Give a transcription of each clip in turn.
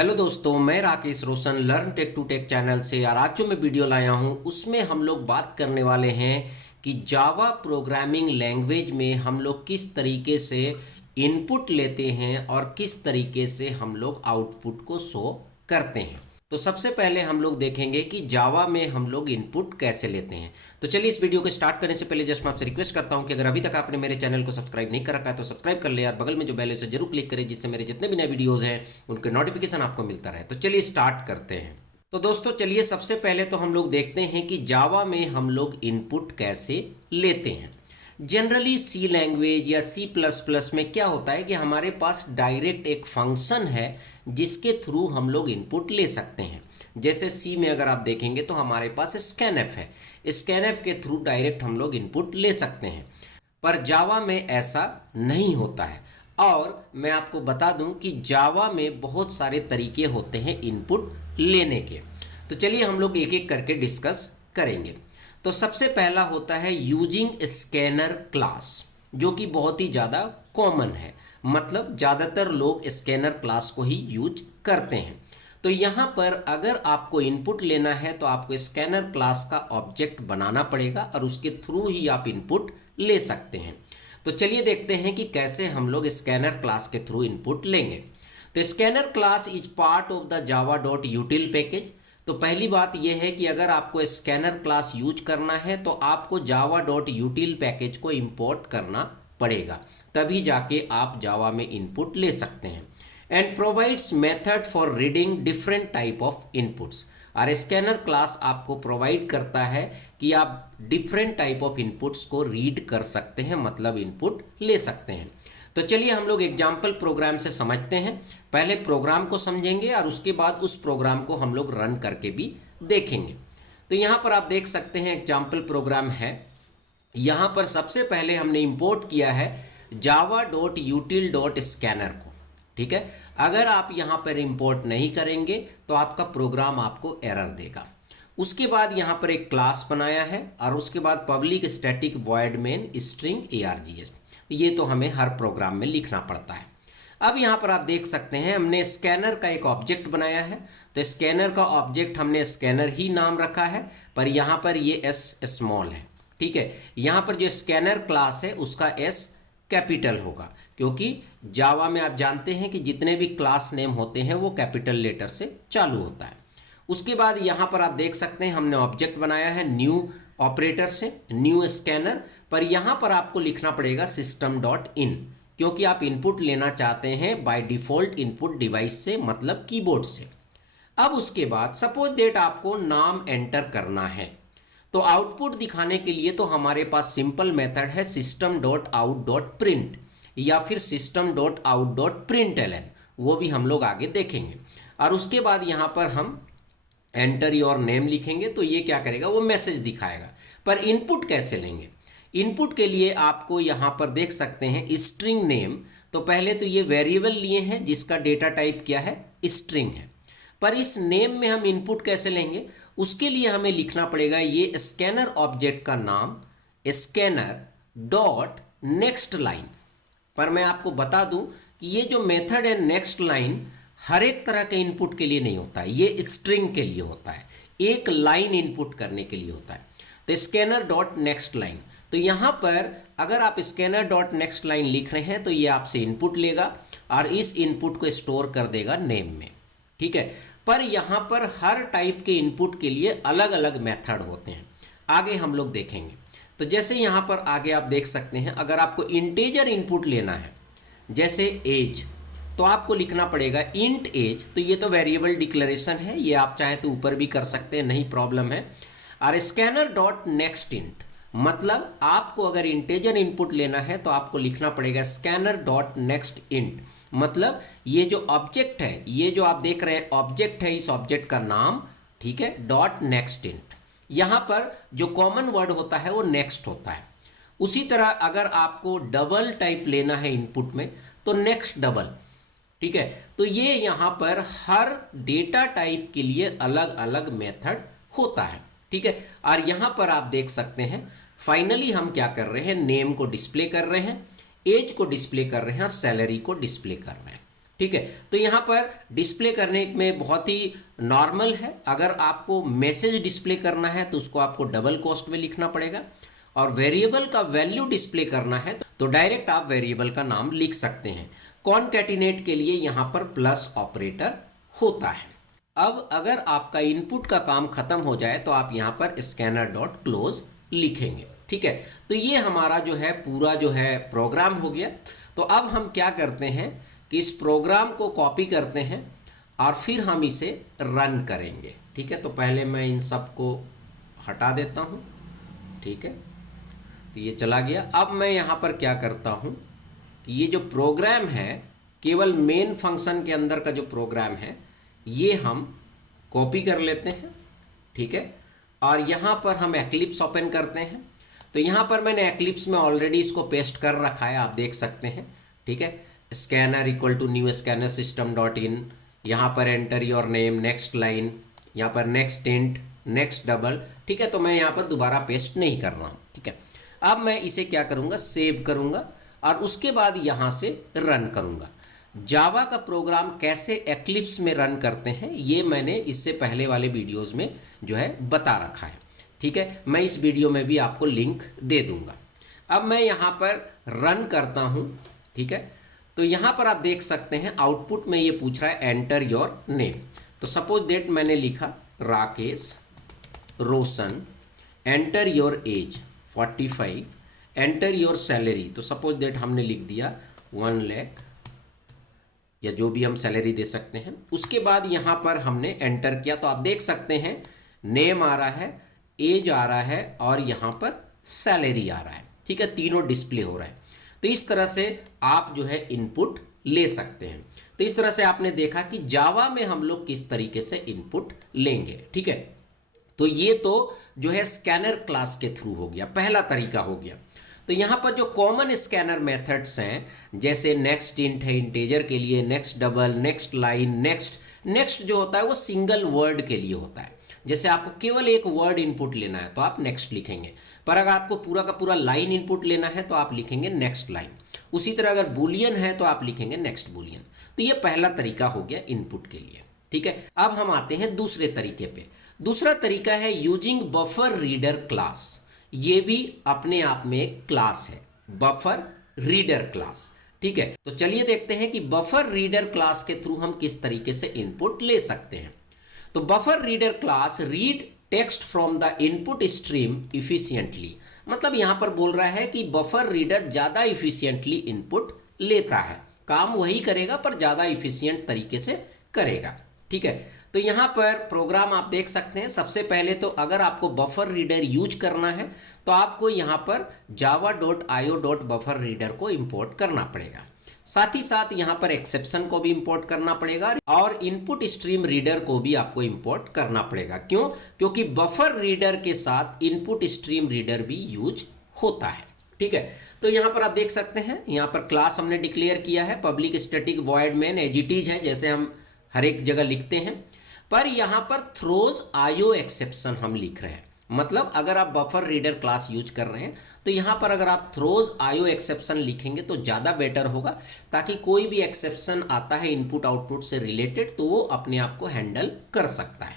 Hello दोस्तों, मैं Rakesh Roshan learn tech to tech channel से। और आज जो मैं वीडियो लाया हूं उसमें हम लोग बात करने वाले हैं कि जावा प्रोग्रामिंग लैंग्वेज में हम लोग किस तरीके से इनपुट लेते हैं और किस तरीके से हम लोग आउटपुट को शो करते हैं। तो सबसे पहले हम लोग देखेंगे कि जावा में हम लोग इनपुट कैसे लेते हैं। तो चलिए इस वीडियो को स्टार्ट करने से पहले जस्ट मैं आपसे रिक्वेस्ट करता हूं कि अगर अभी तक आपने मेरे चैनल को सब्सक्राइब नहीं कर रखा है तो सब्सक्राइब कर ले यार, बगल में जो बेल है उसे जरूर क्लिक करें जिससे मेरे जितने भी नए वीडियोस हैं उनके नोटिफिकेशन आपको मिलता रहे। तो चलिए स्टार्ट करते हैं। तो दोस्तों चलिए सबसे पहले तो हम लोग देखते हैं कि जावा में हम लोग इनपुट कैसे लेते हैं। जनरली सी लैंग्वेज या सी प्लस प्लस में क्या होता है कि हमारे पास डायरेक्ट एक फंक्शन है जिसके थ्रू हम लोग इनपुट ले सकते हैं। जैसे सी में अगर आप देखेंगे तो हमारे पास स्कैनएफ है, स्कैनएफ के थ्रू डायरेक्ट हम लोग इनपुट ले सकते हैं। पर जावा में ऐसा नहीं होता है। और मैं आपको बता दूं कि जावा में बहुत सारे तरीके होते हैं इनपुट लेने के। तो चलिए हम लोग एक एक करके डिस्कस करेंगे। तो सबसे पहला होता है यूजिंग स्कैनर क्लास, जो कि बहुत ही ज़्यादा कॉमन है, मतलब ज़्यादातर लोग स्कैनर क्लास को ही यूज करते हैं। तो यहाँ पर अगर आपको इनपुट लेना है तो आपको स्कैनर क्लास का ऑब्जेक्ट बनाना पड़ेगा और उसके थ्रू ही आप इनपुट ले सकते हैं। तो चलिए देखते हैं कि कैसे हम लोग स्कैनर क्लास के थ्रू इनपुट लेंगे। तो scanner class is part of the Java dot यूटिल package. तो पहली बात यह है कि अगर आपको स्कैनर क्लास यूज करना है तो आपको जावा डॉट यूटिल पैकेज को इंपोर्ट करना पड़ेगा, तभी जाके आप जावा में इनपुट ले सकते हैं। And provides method for reading different type of inputs. और स्कैनर क्लास आपको प्रोवाइड करता है कि आप डिफरेंट टाइप ऑफ इनपुट्स को रीड कर सकते हैं, मतलब इनपुट ले सकते हैं। तो चलिए हम लोग एग्जाम्पल प्रोग्राम से समझते हैं। पहले प्रोग्राम को समझेंगे और उसके बाद उस प्रोग्राम को हम लोग रन करके भी देखेंगे। तो यहाँ पर आप देख सकते हैं एग्जाम्पल प्रोग्राम है। यहाँ पर सबसे पहले हमने इंपोर्ट किया है जावा डॉट यूटिल डॉट स्कैनर को, ठीक है। अगर आप यहाँ पर इंपोर्ट नहीं करेंगे तो आपका प्रोग्राम आपको एरर देगा। उसके बाद यहाँ पर एक क्लास बनाया है और उसके बाद public static void main string args। ये तो हमें हर प्रोग्राम में लिखना पड़ता है। अब यहाँ पर आप देख सकते हैं हमने स्कैनर का एक ऑब्जेक्ट बनाया है। तो स्कैनर का ऑब्जेक्ट हमने स्कैनर ही नाम रखा है, पर यहाँ पर ये एस स्मॉल है, ठीक है। यहाँ पर जो स्कैनर क्लास है उसका एस कैपिटल होगा, क्योंकि जावा में आप जानते हैं कि जितने भी क्लास नेम होते हैं वो कैपिटल लेटर से चालू होता है। उसके बाद यहाँ पर आप देख सकते हैं हमने ऑब्जेक्ट बनाया है न्यू ऑपरेटर से, न्यू स्कैनर। पर यहाँ पर आपको लिखना पड़ेगा सिस्टम डॉट इन, क्योंकि आप इनपुट लेना चाहते हैं बाय डिफ़ॉल्ट इनपुट डिवाइस से, मतलब कीबोर्ड से। अब उसके बाद सपोज दैट आपको नाम एंटर करना है, तो आउटपुट दिखाने के लिए तो हमारे पास सिंपल मेथड है system dot out dot print या फिर system dot out dot println, वो भी हम लोग आगे देखेंगे। और उसके बाद यहाँ पर हम एंटर योर नेम लिखेंगे तो ये क्या करेगा, वो मैसेज दिखाएगा। पर इनपुट कैसे लेंगे? इनपुट के लिए आपको यहाँ पर देख सकते हैं स्ट्रिंग नेम। तो पहले तो ये वेरिएबल लिए हैं जिसका डेटा टाइप क्या है, स्ट्रिंग है। पर इस नेम में हम इनपुट कैसे लेंगे, उसके लिए हमें लिखना पड़ेगा ये स्कैनर ऑब्जेक्ट का नाम स्कैनर डॉट नेक्स्ट लाइन। पर मैं आपको बता दूं कि ये जो मेथड है नेक्स्ट लाइन हर एक तरह के इनपुट के लिए नहीं होता है, ये स्ट्रिंग के लिए होता है, एक लाइन इनपुट करने के लिए होता है। तो स्कैनर डॉट नेक्स्ट लाइन, तो यहाँ पर अगर आप स्कैनर डॉट नेक्स्ट लाइन लिख रहे हैं तो ये आपसे इनपुट लेगा और इस इनपुट को स्टोर कर देगा नेम में, ठीक है। पर यहाँ पर हर टाइप के इनपुट के लिए अलग अलग मेथड होते हैं, आगे हम लोग देखेंगे। तो जैसे यहाँ पर आगे आप देख सकते हैं अगर आपको इंटीजर इनपुट लेना है जैसे एज, तो आपको लिखना पड़ेगा इंट एज। तो ये तो वेरिएबल डिक्लेरेशन है, ये आप चाहे तो ऊपर भी कर सकते हैं, नहीं प्रॉब्लम है। और स्कैनर डॉट नेक्स्ट इंट, मतलब आपको अगर इंटीजर इनपुट लेना है तो आपको लिखना पड़ेगा स्कैनर डॉट नेक्स्ट इंट, मतलब ये जो ऑब्जेक्ट है, ये जो आप देख रहे हैं ऑब्जेक्ट है, इस ऑब्जेक्ट का नाम, ठीक है, डॉट नेक्स्ट इंट। यहाँ पर जो कॉमन वर्ड होता है वो नेक्स्ट होता है। उसी तरह अगर आपको डबल टाइप लेना है इनपुट में तो नेक्स्ट डबल, ठीक है। तो ये यहाँ पर हर डेटा टाइप के लिए अलग अलग मेथड होता है, ठीक है। और यहाँ पर आप देख सकते हैं फाइनली हम क्या कर रहे हैं, नेम को डिस्प्ले कर रहे हैं, एज को डिस्प्ले कर रहे हैं, सैलरी को डिस्प्ले कर रहे हैं, ठीक है। तो यहाँ पर डिस्प्ले करने में बहुत ही नॉर्मल है। अगर आपको मैसेज डिस्प्ले करना है तो उसको आपको डबल कोस्ट में लिखना पड़ेगा, और वेरिएबल का वैल्यू डिस्प्ले करना है तो डायरेक्ट आप वेरिएबल का नाम लिख सकते हैं। कॉनकैटिनेट के लिए यहाँ पर प्लस ऑपरेटर होता है। अब अगर आपका इनपुट का काम खत्म हो जाए तो आप यहाँ पर स्कैनर डॉट क्लोज लिखेंगे, ठीक है। तो ये हमारा जो है पूरा जो है प्रोग्राम हो गया। तो अब हम क्या करते हैं कि इस प्रोग्राम को कॉपी करते हैं और फिर हम इसे रन करेंगे, ठीक है। तो पहले मैं इन सब को हटा देता हूँ, ठीक है। तो ये चला गया। अब मैं यहाँ पर क्या करता हूँ कि ये जो प्रोग्राम है, केवल मेन फंक्शन के अंदर का जो प्रोग्राम है ये हम कॉपी कर लेते हैं, ठीक है। और यहाँ पर हम एक्लिप्स ओपन करते हैं। तो यहाँ पर मैंने एक्लिप्स में ऑलरेडी इसको पेस्ट कर रखा है, आप देख सकते हैं, ठीक है। Scanner equal to new scanner system dot in, यहाँ पर enter your name, next line, यहाँ पर नेक्स्ट इंट, नेक्स्ट डबल, ठीक है। तो मैं यहाँ पर दोबारा पेस्ट नहीं कर रहा हूँ, ठीक है। अब मैं इसे क्या करूँगा, सेव करूँगा और उसके बाद यहाँ से रन करूँगा। जावा का प्रोग्राम कैसे एक्लिप्स में रन करते हैं ये मैंने इससे पहले वाले वीडियोस में जो है बता रखा है, ठीक है। मैं इस वीडियो में भी आपको लिंक दे दूंगा। अब मैं यहाँ पर रन करता हूँ, ठीक है। तो यहाँ पर आप देख सकते हैं आउटपुट में ये पूछ रहा है एंटर योर नेम। तो सपोज दैट मैंने लिखा Rakesh Roshan, enter your age 45, enter your salary. तो सपोज दैट हमने लिख दिया 1 लाख या जो भी हम सैलरी दे सकते हैं। उसके बाद यहाँ पर हमने एंटर किया तो आप देख सकते हैं नेम आ रहा है, एज आ रहा है और यहाँ पर सैलरी आ रहा है, ठीक है। तीनों डिस्प्ले हो रहा है। तो इस तरह से आप जो है इनपुट ले सकते हैं। तो इस तरह से आपने देखा कि जावा में हम लोग किस तरीके से इनपुट लेंगे, ठीक है। तो ये तो जो है स्कैनर क्लास के थ्रू हो गया, पहला तरीका हो गया। तो यहाँ पर जो कॉमन स्कैनर मेथड्स हैं, जैसे नेक्स्ट इंट है इंटेजर के लिए, next double, next line, next जो होता है वो सिंगल वर्ड के लिए होता है। जैसे आपको केवल एक वर्ड इनपुट लेना है तो आप नेक्स्ट लिखेंगे, पर अगर आपको पूरा का पूरा लाइन इनपुट लेना है तो आप लिखेंगे नेक्स्ट लाइन। उसी तरह अगर बुलियन है तो आप लिखेंगे नेक्स्ट बुलियन। तो ये पहला तरीका हो गया इनपुट के लिए, ठीक है। अब हम आते हैं दूसरे तरीके पे। दूसरा तरीका है यूजिंग बफर रीडर क्लास। ये भी अपने आप में एक क्लास है, बफर रीडर क्लास, ठीक है। तो चलिए देखते हैं कि बफर रीडर क्लास के थ्रू हम किस तरीके से इनपुट ले सकते हैं। तो buffer reader class read text from the input stream efficiently. मतलब यहां पर बोल रहा है कि बफर रीडर ज्यादा इफिशिएंटली इनपुट लेता है, काम वही करेगा पर ज्यादा इफिशिएंट तरीके से करेगा, ठीक है। तो यहाँ पर प्रोग्राम आप देख सकते हैं। सबसे पहले तो अगर आपको बफर रीडर यूज करना है तो आपको यहाँ पर java.io.buffer रीडर को इंपोर्ट करना पड़ेगा। साथ ही साथ यहाँ पर एक्सेप्शन को भी इंपोर्ट करना पड़ेगा और इनपुट स्ट्रीम रीडर को भी आपको इंपोर्ट करना पड़ेगा। क्यों? क्योंकि बफर रीडर के साथ इनपुट स्ट्रीम रीडर भी यूज होता है, ठीक है। तो यहाँ पर आप देख सकते हैं, यहाँ पर क्लास हमने डिक्लेयर किया है public static void main, as it is है जैसे हम हर एक जगह लिखते हैं। पर यहाँ पर थ्रोज आईओ एक्सेप्शन हम लिख रहे हैं। मतलब अगर आप बफर रीडर क्लास यूज कर रहे हैं तो यहाँ पर अगर आप थ्रोज आईओ एक्सेप्शन लिखेंगे तो ज़्यादा बेटर होगा, ताकि कोई भी एक्सेप्शन आता है इनपुट आउटपुट से रिलेटेड तो वो अपने आप को हैंडल कर सकता है।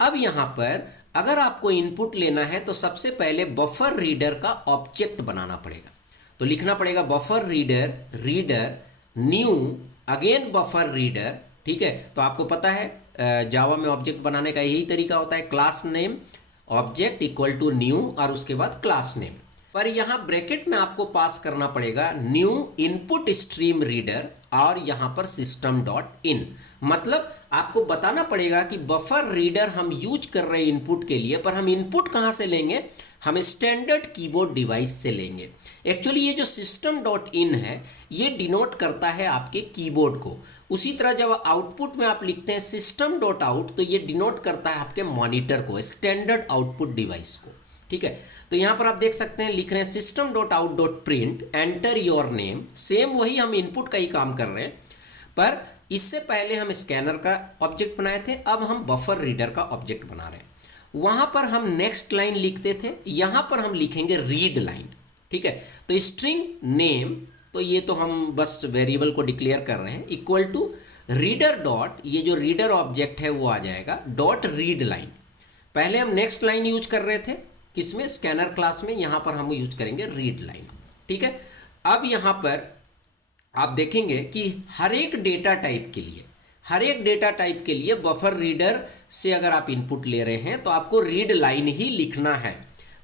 अब यहाँ पर अगर आपको इनपुट लेना है तो सबसे पहले बफर रीडर का ऑब्जेक्ट बनाना पड़ेगा। तो लिखना पड़ेगा buffer reader reader new again buffer reader, ठीक है। तो आपको पता है जावा में ऑब्जेक्ट बनाने का यही तरीका होता है, class name object equal to new और उसके बाद क्लास नेम। पर यहाँ ब्रैकेट में आपको पास करना पड़ेगा न्यू इनपुट स्ट्रीम रीडर और यहाँ पर सिस्टम डॉट इन। मतलब आपको बताना पड़ेगा कि बफर रीडर हम यूज कर रहे हैं इनपुट के लिए, पर हम इनपुट कहाँ से लेंगे? हम स्टैंडर्ड कीबोर्ड डिवाइस से लेंगे। एक्चुअली ये जो सिस्टम डॉट इन है ये डिनोट करता है आपके कीबोर्ड को। उसी तरह जब आउटपुट में आप लिखते हैं सिस्टम डॉट आउट तो ये डिनोट करता है आपके मॉनिटर को, स्टैंडर्ड आउटपुट डिवाइस को, ठीक है। तो यहाँ पर आप देख सकते हैं लिख रहे हैं system dot out dot print enter your name. Same वही हम इनपुट का ही काम कर रहे हैं, पर इससे पहले हम स्कैनर का ऑब्जेक्ट बनाए थे, अब हम बफर रीडर का ऑब्जेक्ट बना रहे हैं। वहां पर हम नेक्स्ट लाइन लिखते थे, यहां पर हम लिखेंगे रीड लाइन, ठीक है। तो स्ट्रिंग नेम, तो तो ये तो हम बस वेरिएबल को डिक्लेयर कर रहे हैं, इक्वल टू रीडर डॉट, ये जो रीडर ऑब्जेक्ट है वो आ जाएगा डॉट रीड लाइन। पहले हम नेक्स्ट लाइन यूज कर रहे थे किसमें, स्कैनर क्लास में, यहां पर हम यूज करेंगे रीड लाइन। ठीक है, अब यहां पर आप देखेंगे कि हर एक डेटा टाइप के लिए बफर रीडर से अगर आप इनपुट ले रहे हैं तो आपको रीड लाइन ही लिखना है।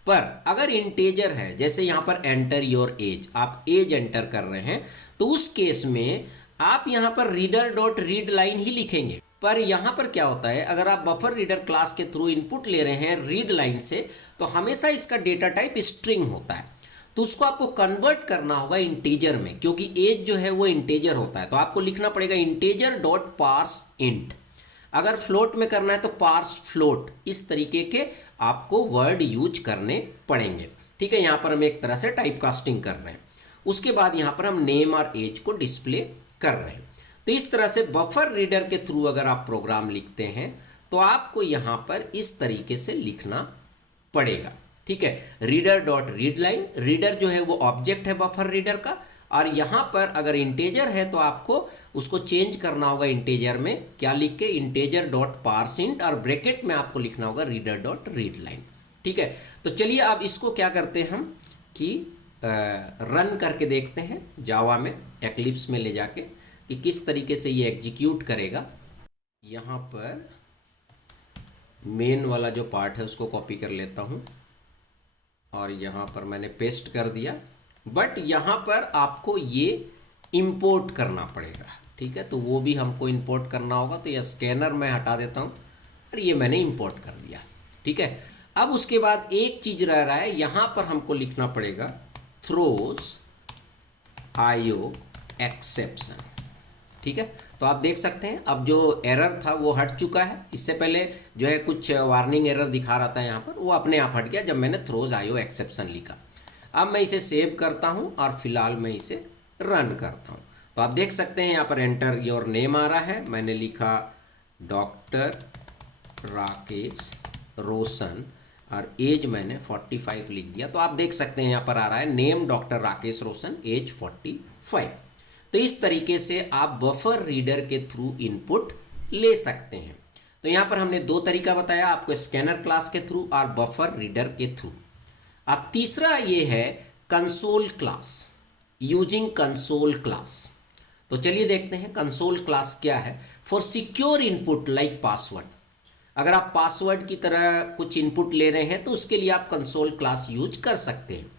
पर अगर इंटेजर है, जैसे यहां पर एंटर योर एज, आप एज एंटर कर रहे हैं, तो उस केस में आप यहां पर रीडर डॉट रीड लाइन ही लिखेंगे। पर यहां पर क्या होता है, अगर आप बफर रीडर क्लास के थ्रू इनपुट ले रहे हैं रीड लाइन से, तो हमेशा इसका डेटा टाइप स्ट्रिंग होता है, तो उसको आपको कन्वर्ट करना होगा इंटीजर में, क्योंकि एज जो है वो इंटीजर होता है, तो आपको लिखना पड़ेगा इंटीजर डॉट पार्स इंट। अगर फ्लोट में करना है तो पार्स फ्लोट, इस तरीके के आपको वर्ड यूज करने पड़ेंगे। ठीक है, यहां पर हम एक तरह से टाइप कास्टिंग कर रहे हैं। उसके बाद यहां पर हम नेम और एज को डिस्प्ले कर रहे हैं। तो इस तरह से बफर रीडर के थ्रू अगर आप प्रोग्राम लिखते हैं तो आपको यहां पर इस तरीके से लिखना पड़ेगा। ठीक है, reader dot read line, reader जो है वो ऑब्जेक्ट है बफर रीडर का, और यहां पर अगर इंटेजर है तो आपको उसको चेंज करना होगा इंटेजर में, क्या लिख के, इंटेजर डॉट पार्स इंट, और ब्रैकेट में आपको लिखना होगा रीडर डॉट रीड लाइन। ठीक है, तो चलिए अब इसको क्या करते हैं हम कि रन करके देखते हैं जावा में, एक्लिप्स में ले जाके, कि किस तरीके से ये एग्जीक्यूट करेगा। यहाँ पर मेन वाला जो पार्ट है उसको कॉपी कर लेता हूँ और यहाँ पर मैंने पेस्ट कर दिया, बट यहाँ पर आपको ये इंपोर्ट करना पड़ेगा। ठीक है, तो वो भी हमको इंपोर्ट करना होगा, तो यह स्कैनर मैं हटा देता हूँ और ये मैंने इंपोर्ट कर दिया। ठीक है, अब उसके बाद एक चीज़ रह रहा है, यहाँ पर हमको लिखना पड़ेगा थ्रोज आईओ एक्सेप्शन। ठीक है, तो आप देख सकते हैं अब जो एरर था वो हट चुका है। इससे पहले जो है कुछ वार्निंग एरर दिखा रहा था यहाँ पर, वो अपने आप हट गया जब मैंने थ्रोज आईओ एक्सेप्शन लिखा। अब मैं इसे सेव करता हूँ और फिलहाल मैं इसे रन करता हूँ। तो आप देख सकते हैं यहाँ पर एंटर योर नेम आ रहा है, मैंने लिखा डॉक्टर राकेश रोशन और एज मैंने 45 लिख दिया। तो आप देख सकते हैं यहाँ पर आ रहा है name doctor Rakesh Roshan, as 45। तो इस तरीके से आप बफर रीडर के थ्रू इनपुट ले सकते हैं। तो यहाँ पर हमने दो तरीका बताया आपको, स्कैनर क्लास के थ्रू और बफर रीडर के थ्रू। अब तीसरा ये है console class, using console class. तो चलिए देखते हैं कंसोल क्लास क्या है। For secure input like password, अगर आप पासवर्ड की तरह कुछ इनपुट ले रहे हैं तो उसके लिए आप कंसोल क्लास यूज कर सकते हैं।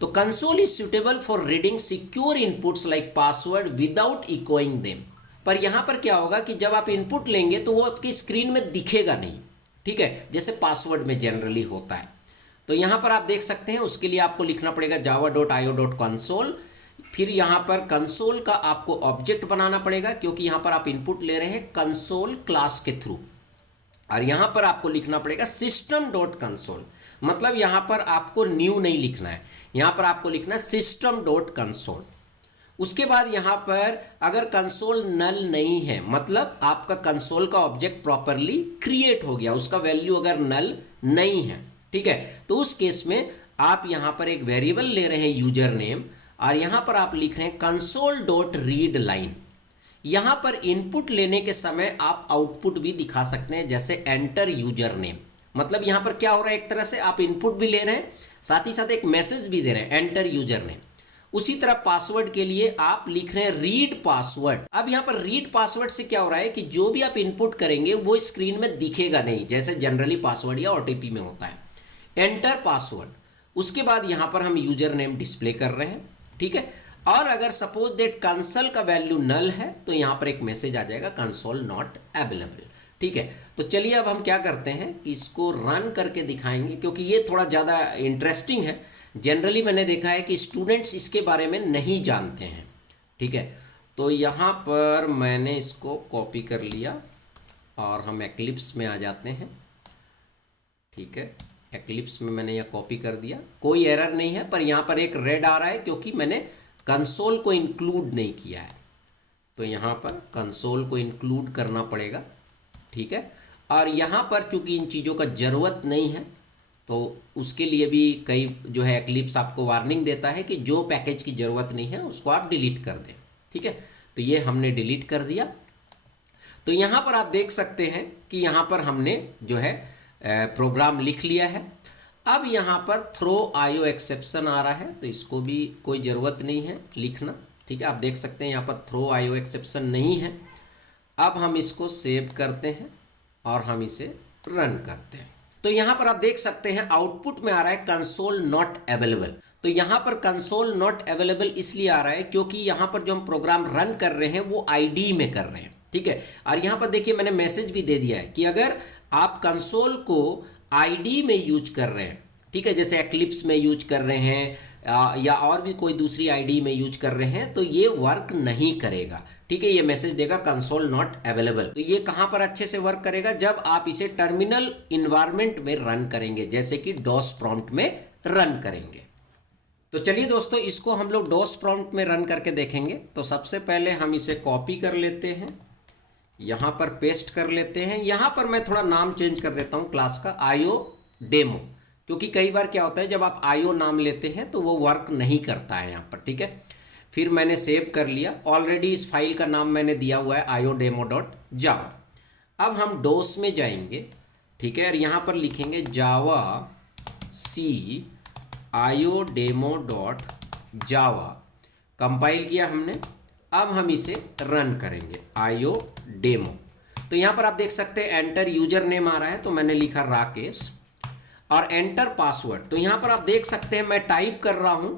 तो console is suitable for reading secure inputs like password without echoing them. पर यहां पर क्या होगा कि जब आप इनपुट लेंगे तो वो आपकी स्क्रीन में दिखेगा नहीं। ठीक है, जैसे पासवर्ड में जनरली होता है। तो यहां पर आप देख सकते हैं, उसके लिए आपको लिखना पड़ेगा java.io.console। फिर यहां पर कंसोल का आपको ऑब्जेक्ट बनाना पड़ेगा, क्योंकि यहां पर आप इनपुट ले रहे हैं कंसोल क्लास के थ्रू। और यहां पर आपको लिखना पड़ेगा system.console, मतलब यहां पर आपको न्यू नहीं लिखना है, यहां पर आपको लिखना है system.console। उसके बाद यहां पर अगर कंसोल नल नहीं है, मतलब आपका कंसोल का ऑब्जेक्ट प्रॉपरली क्रिएट हो गया, उसका वैल्यू अगर नल नहीं है, ठीक है, तो उस केस में आप यहां पर एक वेरिएबल ले रहे हैं यूजर नेम, और यहां पर आप लिख रहे हैं कंसोल डॉट रीड लाइन। यहां पर इनपुट लेने के समय आप आउटपुट भी दिखा सकते हैं, जैसे एंटर यूजर नेम। मतलब यहां पर क्या हो रहा है, एक तरह से आप इनपुट भी ले रहे हैं, साथ ही साथ एक मैसेज भी दे रहे हैं, एंटर यूजर नेम। उसी तरह पासवर्ड के लिए आप लिख रहे हैं रीड पासवर्ड। अब यहां पर रीड पासवर्ड से क्या हो रहा है कि जो भी आप इनपुट करेंगे वो स्क्रीन में दिखेगा नहीं, जैसे जनरली पासवर्ड या ओटीपी में होता है। एंटर पासवर्ड, उसके बाद यहां पर हम यूजर नेम डिस्प्ले कर रहे हैं। ठीक है, और अगर सपोज दैट कंसोल का वैल्यू नल है तो यहां पर एक मैसेज आ जाएगा कंसोल नॉट अवेलेबल। ठीक है, तो चलिए अब हम क्या करते हैं कि इसको रन करके दिखाएंगे, क्योंकि ये थोड़ा ज़्यादा इंटरेस्टिंग है। जनरली मैंने देखा है कि स्टूडेंट्स इसके बारे में नहीं जानते हैं। ठीक है, तो यहाँ पर मैंने इसको कॉपी कर लिया और हम एक्लिप्स में आ जाते हैं। ठीक है, एक्लिप्स में मैंने यह कॉपी कर दिया, कोई एरर नहीं है, पर यहाँ पर एक रेड आ रहा है क्योंकि मैंने कंसोल को इंक्लूड नहीं किया है। तो यहाँ पर कंसोल को इंक्लूड करना पड़ेगा। ठीक है, और यहाँ पर चूंकि इन चीज़ों का ज़रूरत नहीं है तो उसके लिए भी कई जो है एक्लिप्स आपको वार्निंग देता है कि जो पैकेज की ज़रूरत नहीं है उसको आप डिलीट कर दें। ठीक है, तो ये हमने डिलीट कर दिया। तो यहाँ पर आप देख सकते हैं कि यहाँ पर हमने जो है प्रोग्राम लिख लिया है। अब यहाँ पर थ्रो आईओ एक्सेप्शन आ रहा है, तो इसको भी कोई ज़रूरत नहीं है लिखना। ठीक है, आप देख सकते हैं यहाँ पर थ्रो आईओ एक्सेप्शन नहीं है। अब हम इसको सेव करते हैं और हम इसे रन करते हैं। तो यहाँ पर आप देख सकते हैं आउटपुट में आ रहा है कंसोल नॉट अवेलेबल। तो यहाँ पर कंसोल नॉट अवेलेबल इसलिए आ रहा है क्योंकि यहाँ पर जो हम प्रोग्राम रन कर रहे हैं वो आईडी में कर रहे हैं। ठीक है, और यहाँ पर देखिए मैंने मैसेज भी दे दिया है कि अगर आप कंसोल को आईडी में यूज कर रहे हैं, ठीक है, जैसे एक्लिप्स में यूज कर रहे हैं या और भी कोई दूसरी आईडी में यूज कर रहे हैं, तो ये वर्क नहीं करेगा। ठीक है, ये मैसेज देगा कंसोल नॉट अवेलेबल। तो ये कहाँ पर अच्छे से वर्क करेगा? जब आप इसे टर्मिनल इन्वायरमेंट में रन करेंगे, जैसे कि डॉस प्रॉम्प्ट में रन करेंगे। तो चलिए दोस्तों, इसको हम लोग डॉस प्रॉम्प्ट में रन करके देखेंगे। तो सबसे पहले हम इसे कॉपी कर लेते हैं, यहाँ पर पेस्ट कर लेते हैं। यहाँ पर मैं थोड़ा नाम चेंज कर देता हूँ क्लास का, आईओ डेमो, क्योंकि कई बार क्या होता है जब आप आईओ नाम लेते हैं तो वो वर्क नहीं करता है यहाँ पर। ठीक है, फिर मैंने सेव कर लिया। ऑलरेडी इस फाइल का नाम मैंने दिया हुआ है iodemo.java। अब हम डोस में जाएंगे, ठीक है, और यहाँ पर लिखेंगे जावा सी iodemo.java। कंपाइल किया हमने, अब हम इसे रन करेंगे iodemo। तो यहाँ पर आप देख सकते हैं एंटर यूजर नेम आ रहा है, तो मैंने लिखा राकेश, और एंटर पासवर्ड। तो यहाँ पर आप देख सकते हैं मैं टाइप कर रहा हूँ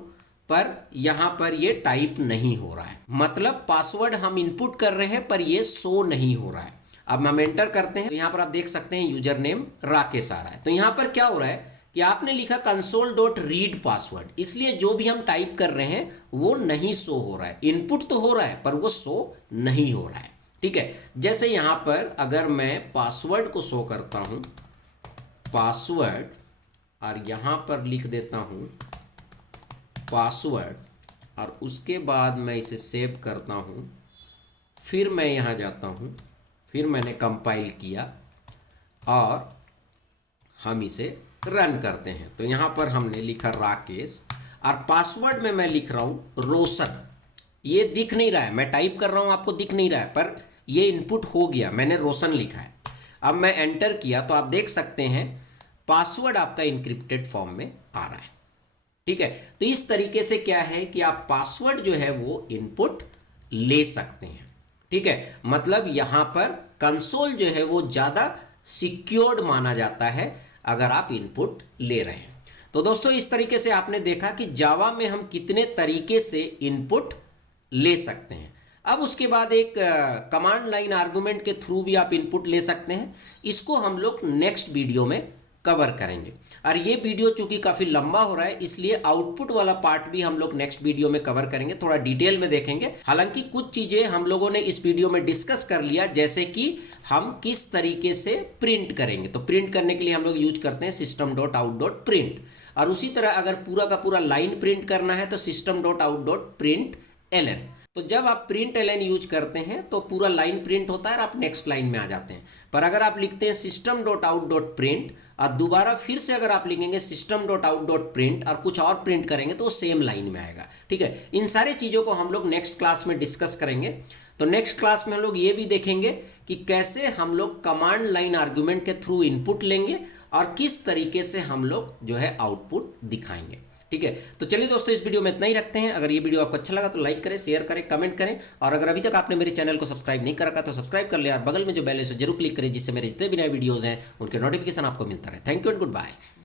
पर यहाँ पर ये टाइप नहीं हो रहा है, मतलब पासवर्ड हम इनपुट कर रहे हैं पर ये शो नहीं हो रहा है। अब हम एंटर करते हैं तो यहाँ पर आप देख सकते हैं यूजर नेम राकेश आ रहा है। तो यहाँ पर क्या हो रहा है कि आपने लिखा console.read पासवर्ड, इसलिए जो भी हम टाइप कर रहे हैं वो नहीं शो हो रहा है। इनपुट तो हो रहा है पर वो शो नहीं हो रहा है। ठीक है, जैसे यहाँ पर अगर मैं पासवर्ड को शो करता हूँ, पासवर्ड, और यहाँ पर लिख देता हूँ पासवर्ड, और उसके बाद मैं इसे सेव करता हूँ, फिर मैं यहाँ जाता हूँ, फिर मैंने कंपाइल किया और हम इसे रन करते हैं। तो यहाँ पर हमने लिखा राकेश और पासवर्ड में मैं लिख रहा हूँ रोशन। ये दिख नहीं रहा है, मैं टाइप कर रहा हूँ आपको दिख नहीं रहा है, पर ये इनपुट हो गया, मैंने रोशन लिखा है। अब मैं एंटर किया तो आप देख सकते हैं पासवर्ड आपका इनक्रिप्टेड फॉर्म में आ रहा है। ठीक है, तो इस तरीके से क्या है कि आप पासवर्ड जो है वो इनपुट ले सकते हैं। ठीक है, मतलब यहाँ पर कंसोल जो है वो ज़्यादा सिक्योर्ड माना जाता है अगर आप इनपुट ले रहे हैं। तो दोस्तों, इस तरीके से आपने देखा कि जावा में हम कितने तरीके से इनपुट ले सकते हैं। अब उसके बाद एक कमांड लाइन आर्गुमेंट के थ्रू भी आप इनपुट ले सकते हैं। इसको हम लोग नेक्स्ट वीडियो में कवर करेंगे, और ये वीडियो चूंकि काफ़ी लंबा हो रहा है इसलिए आउटपुट वाला पार्ट भी हम लोग नेक्स्ट वीडियो में कवर करेंगे, थोड़ा डिटेल में देखेंगे। हालांकि कुछ चीज़ें हम लोगों ने इस वीडियो में डिस्कस कर लिया, जैसे कि हम किस तरीके से प्रिंट करेंगे। तो प्रिंट करने के लिए हम लोग यूज करते हैं system.out.print, और उसी तरह अगर पूरा का पूरा लाइन प्रिंट करना है तो system.out.println। तो जब आप println यूज करते हैं तो पूरा लाइन प्रिंट होता है और आप नेक्स्ट लाइन में आ जाते हैं। पर अगर आप लिखते हैं system.out.print और दोबारा फिर से अगर आप लिखेंगे system.out.print और कुछ और प्रिंट करेंगे तो सेम लाइन में आएगा। ठीक है, इन सारी चीज़ों को हम लोग नेक्स्ट क्लास में डिस्कस करेंगे। तो नेक्स्ट क्लास में हम लोग ये भी देखेंगे कि कैसे हम लोग कमांड लाइन आर्गुमेंट के थ्रू इनपुट लेंगे और किस तरीके से हम लोग जो है आउटपुट दिखाएंगे। ठीक है, तो चलिए दोस्तों, इस वीडियो में इतना ही रखते हैं। अगर ये वीडियो आपको अच्छा लगा तो लाइक करें, शेयर करें, कमेंट करें, और अगर अभी तक आपने मेरे चैनल को सब्सक्राइब नहीं कर रखा तो सब्सक्राइब कर ले और बगल में जो बेल है उसे जरूर क्लिक करें, जिससे मेरे जितने भी नए वीडियोज़ हैं उनके नोटिफिकेशन आपको मिलता रहे। Thank you and good bye.